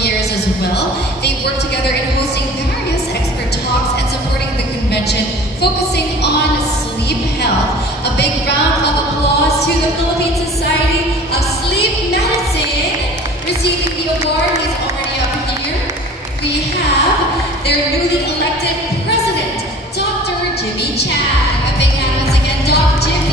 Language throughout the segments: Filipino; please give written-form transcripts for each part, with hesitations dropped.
years as well. They've worked together in hosting various expert talks and supporting the convention, focusing on sleep health. A big round of applause to the Philippine Society of Sleep Medicine. Receiving the award, he's already up here. We have their newly elected president, Dr. Jimmy Chan. A big hand once again, Doc Jimmy.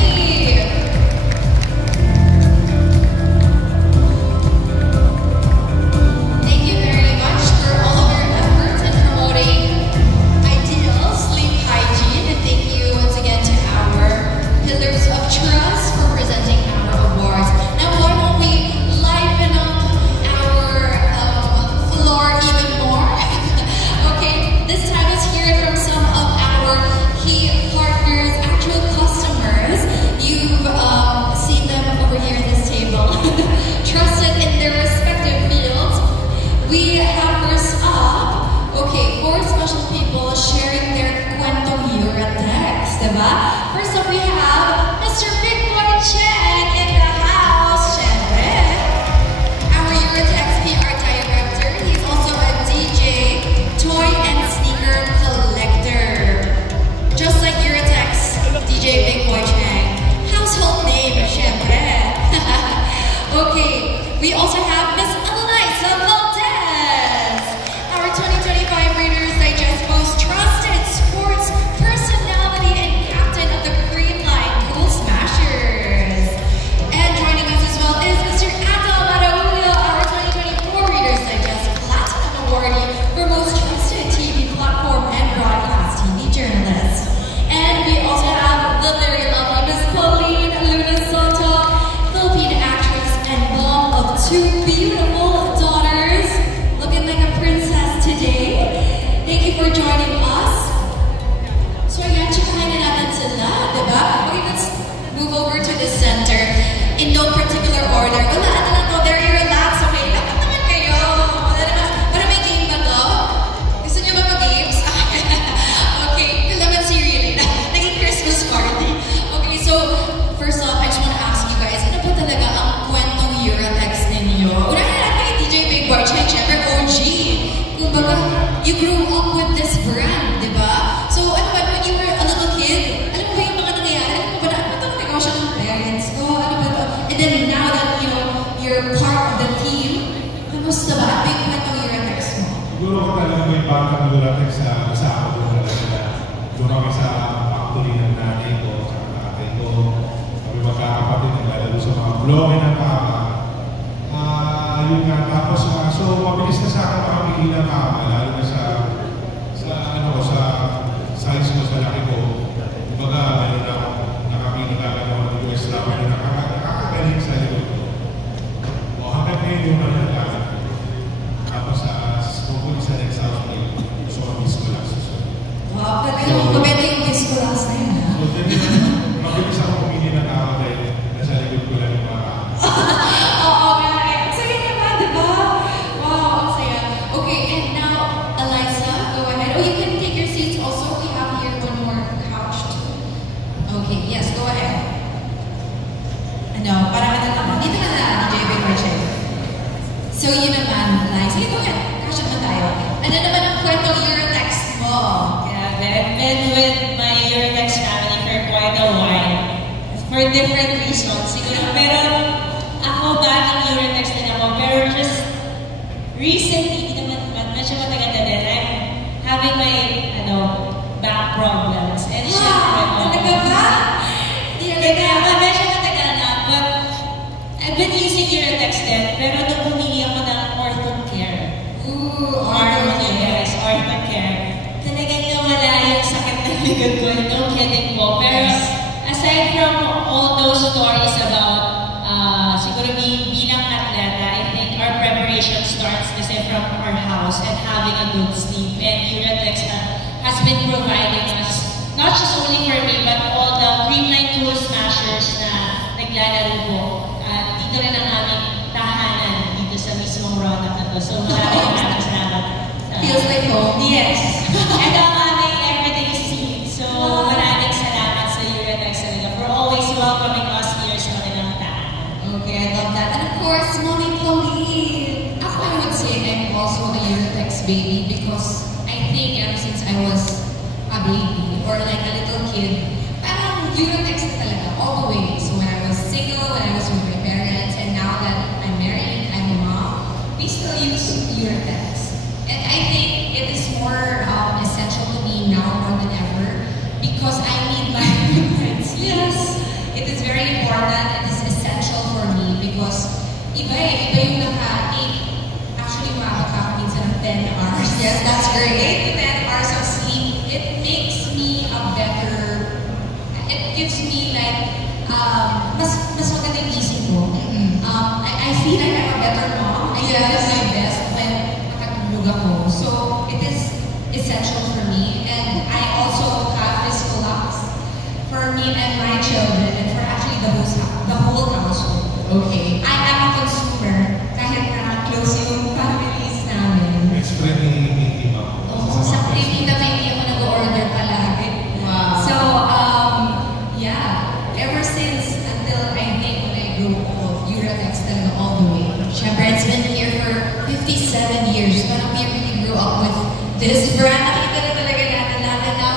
First up, we have Mr. Big Boy Cheng in the house. Our Eurotex PR director. He's also a DJ, toy and sneaker collector. Just like Eurotex, DJ Big Boy Cheng. Household name, syempre. Okay, we also have Miss Eliza Valdez. Our 2025 Reader's Digest most trusted sports personality and captain of the Cream Line Cool Smashers. And joining us as well is Mr. Adel Maraulio, our 2024 Reader's Digest Platinum Awardee for most trusted TV platform and broadcast TV journalist. And we also have the very lovely Miss Pauline Luna Soto, Philippine actress and mom of two beautiful daughters, looking like a princess today. Thank you for joining us. So ayan, chikahin na natin sila, diba? Okay, let's move over to the center. In no particular order. Wala, ano na to? Very relaxed. Okay, dapat naman kayo. Para may game ba to? Gusto niyo ba mag-games? Okay, naman seriously. Naging Christmas party. Okay, so first off, I just want to ask you guys, ano ba talaga ang kwentong Eurotex ninyo? Unahin natin kay DJ Big Boy Cheng, syempre OG. Kumbaga, you grew up with this brand, di ba? So, ano ba, when you were a little kid, alam mo ba yung mga nangyayari? Alam mo ba na, ano ba nagawa siya ng parents ko? Ano ba ito? And then now that, you know, you're part of the team, kamusta ba? Ano yung kwentong Eurotex mo? Siguro ko talaga may parang Eurotex sa ako doon talaga. Doon kami sa factory ng nanay ko, sa tatay ko. Kami magkakapatid ng lalalo sa mga vlogin ng papa. Yun nga, tapos so mabilis na sa akin makapigil ng mama, lalo na sa size ko, sa laki ko. Kumbaga, meron na nakapigil agad ako ng US Rubber na nakakagaling sa likod ko. O hanggang ngayon yung nalalaman. Tapos pupunta sa next house ko, gusto ko viscolas. Wow, mabenta yung viscolas na yun, ha? So, mabilis ako pumili ng tao dahil nasa likod ko lang yung mga So yun naman, like, sige, go ahead. Kasha naman tayo. Ano naman ang kwentong Eurotex mo? Yeah, I've been with my Eurotex family for quite a while. For different reasons, siguro. Pero ako bagong Eurotex din ako. Pero just recently, hindi naman medyo matagal na din. I'm having my, back problems. And talaga ba? Medyo matagal na. But I've been using Eurotex din. Pero nung pumili ako ng Orthocare. Orthocare. Talagang nawala yung sakit ng likod ko. No kidding po. Pero aside from all those stories about siguro bilang atleta, I think our preparation starts kasi from our house and having a good sleep. And Eurotex has been providing us, not just only for me, but all the Cream Line Cool Smashers na naglalaro po. Dito rin ang aming tahanan dito sa mismong Ronak na to. So maraming salamat. Feels like home. Yes. And ang aming everyday scene. So maraming salamat sa Eurotex for always welcoming us here sa kanilang tahanan. Okay, I love that. And of course, Mommy Pauline. Ako, I would say I'm Uratex baby because I think ever since I was a baby or like a little kid, parang Uratex na talaga all the way. So when I was single, when I was with my parents, and now that I'm married, I'm a mom, we still use Uratex. And I think it is more essential to me now more than ever because I need my sleep. Yes, it is very important. It is essential for me because iba yung actually umabot ka minsan ng 10 hours. Yes, that's great. 8 to 10 hours of sleep. It makes me a better, it gives me like, mas maganda yung isip ko. I feel like I'm a better mom. I feel my best when nakatulog ako. So, it is essential for me. And I also have physical locks for me and my children and for actually the whole household. Okay. I am a consumer kahit na close yung families namin. Explain ni Minty ba? Oo, sa Tita Minty ako nag-order palagi. Wow. So, yeah. Ever since until I think when I grew old, Uratex talaga all the way. Siyempre, it's been here for 57 years. Parang we really grew up with this brand. Nakita na talaga natin na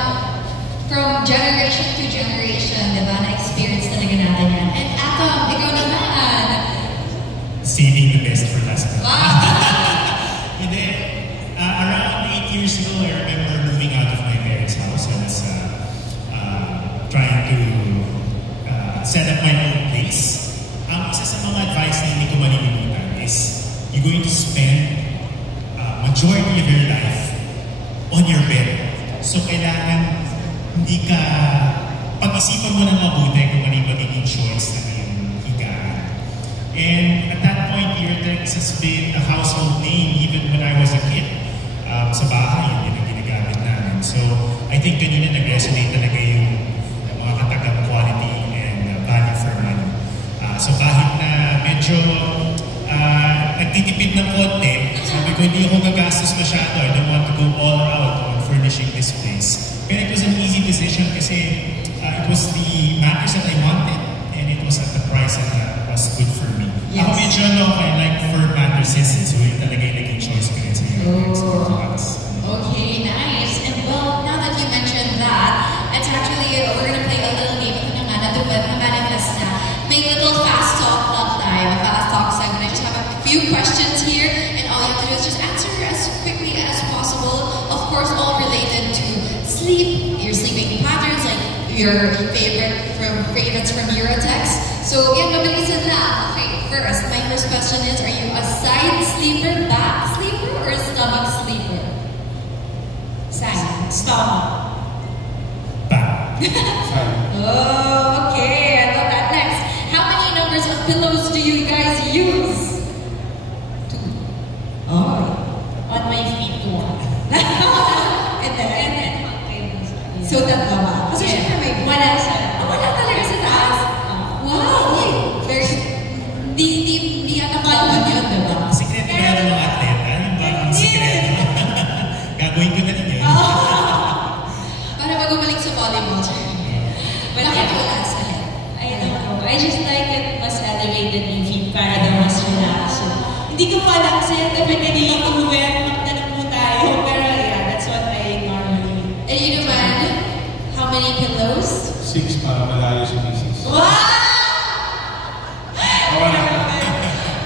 from generation to generation, diba? Na-experience talaga natin yan. And Atom, ikaw naman. Saving the best for last. Wow! Hindi. Around 8 years ago, I remember moving out of my parents' house. I was trying to set up my own place. Isa sa mga advice na hindi ko malilimutan is you're going to spend majority of your life on your bed. So kailangan hindi ka pag-isipan mo ng mabuti kung ano yung magiging choice na yung higaan. And at that point, Uratex has been a household name even when I was a kid. Sa bahay, yun ang ginagamit namin. So I think kanina nag-resonate talaga yung mga katagang quality and value for money. So kahit na medyo nagtitipid ng konti, sabi ko hindi ako gagastos masyado. I don't want to go all out on furnishing this place. But it was an easy decision kasi it was the mattress that I wanted and it was at the price that was good for me. Yes. Ako medyo I like firm mattresses, so yun talaga yung naging choice ko rin sa Okay, nice. And well, now that you mentioned that, it's actually, we're gonna play a little game kung nga natupad na manifest na. May little fast talk time, a fast talk segment. I just have a few questions here, and all you have to do is just answer as quickly as possible. Of course, all related to sleep, your sleeping patterns, like your favorites from Uratex. So, yeah, mabilisan na. Okay, first, my first question is, are you a side sleeper, back sleeper, or a stomach sleeper? Side. Stomach. Back. Oh, okay. I love that. Next, how many numbers of pillows do you guys use? 2. Oh. On my feet, 1. And then? So, tatlo ba? Kasi syempre may wala talaga sa taas. Wow! Di ata common yun, diba? Sikreto ba ng mga atleta? Yung bagong sikreto? Gagawin ko na rin yun. Para mag-umalik sa volleyball. Bakit wala sa head? I don't know. I just like it mas elevated yung feet para daw mas relax. So, hindi ko pa alam kasi dapat kanina mag-uwet, magtanong mo tayo. Pero yeah, that's what I normally. And you naman, how many pillows? 6 para malayo si Mrs. Wow! Wala na.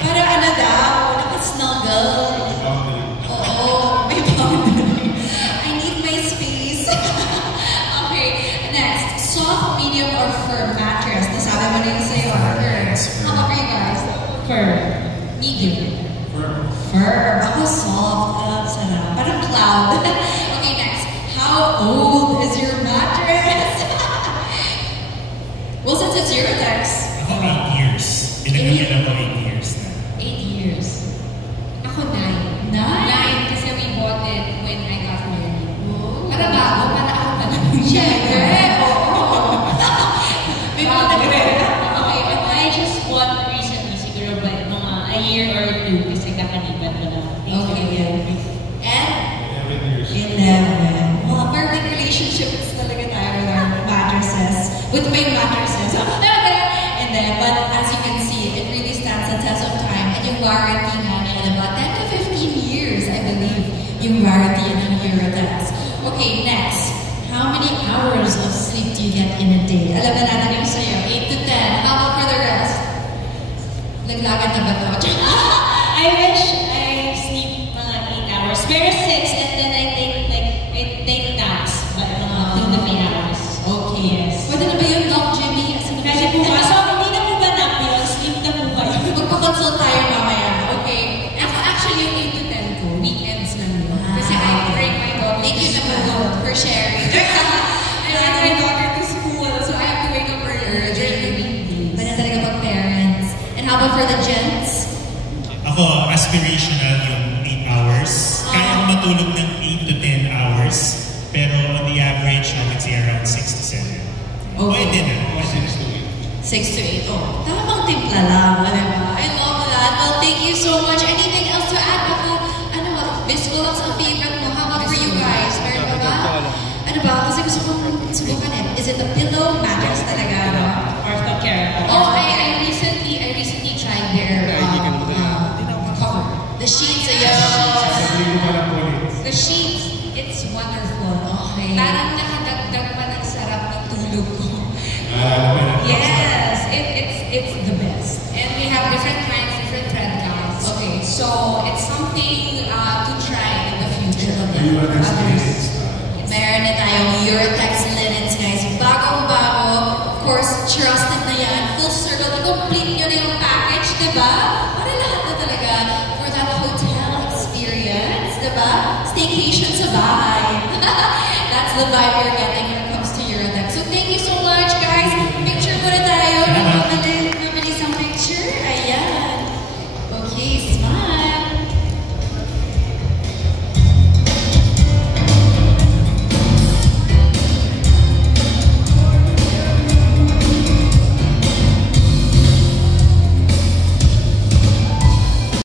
Para ano daw, naka-snuggle. Boundary. Oo, may boundary. I need my space. Okay, next. Soft, medium, or firm mattress? Nasabi mo na yun sa'yo. How about for you guys? Firm. Medium. Firm. Firm. Ako soft. yung rarity ng Eurotex. Okay, next. How many hours of sleep do you get in a day? Alam na natin yung sa'yo, 8 to 10. How about for the rest? Naglagan na ba to? I wish I sleep mga 8 hours. Pero 6, and then I take naps. But mga 2 to 3 hours. Okay. Yes. Pwede na ba yun, Doc Jimmy? Pwede po ba? So, hindi na po ba nap yun? Sleep na po kayo. Magpa-consult tayo mamaya. Okay. Ako actually yung 8 to 10 ko, weekends lang yun. Kasi I bring my daughter Thank you to naman school. for sharing. I bring my daughter to school, so I have to wake up earlier during the weekdays. Ba na talaga pag parents? And how about for the gents? Ako, aspirational yung 8 hours. Kaya ko matulog ng 8 to 10 hours. Pero on the average, I would say around 6 to 7. Pwede na. 6 to 8. Oh, tamang timpla lang. Diba? I love that. Well, thank you so much. Anything else to add? Baka, Visco lang sa favorite mo. How about for you guys? Meron pa ba? Ano ba? Kasi gusto kong subukan eh. Is it a pillow? Mattress talaga, no? Orthocare. Oh, I recently tried their cover. The sheets, The sheets, it's wonderful. Okay. Parang nakadagdag pa ng sarap ng tulog ko. Yes, it's the best. And we have different kinds, different trend counts. Okay, so it's something to try in the future. Meron na tayong Eurotex linens, guys. Bagong-bago. Of course, trusted na yan. Full circle. I-complete nyo na yung package, diba? Para lahat na talaga for that hotel experience, diba? Staycation sa bahay. That's the vibe you're getting.